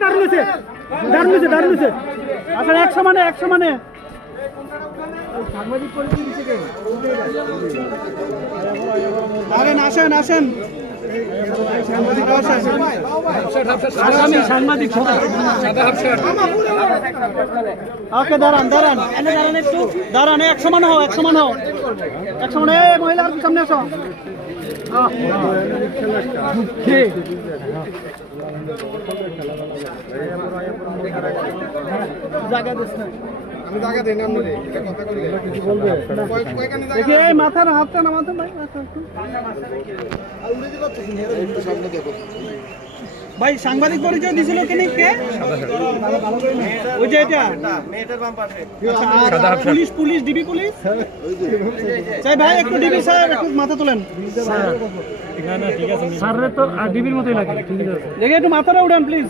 দারুণ হয়েছে দারুণ হয়েছে আচ্ছা 100 মানে আসেন আসেন সাংবাদিক ওকে দাঁড়ান 100 মানে হও 100 মানে মহিলা আর সামনে আসো মাথার হাতটা নামাতে ভাই সাংবাদিক পরিচয় দিছিল কে ওই যে এটা পুলিশ ডিবি পুলিশ চাই ভাই একটু ডিবি স্যার একটু মাথা তোলেন স্যার তো ডিবির মতোই লাগে ঠিক আছে দেখে একটু মাথাটা উঠান প্লিজ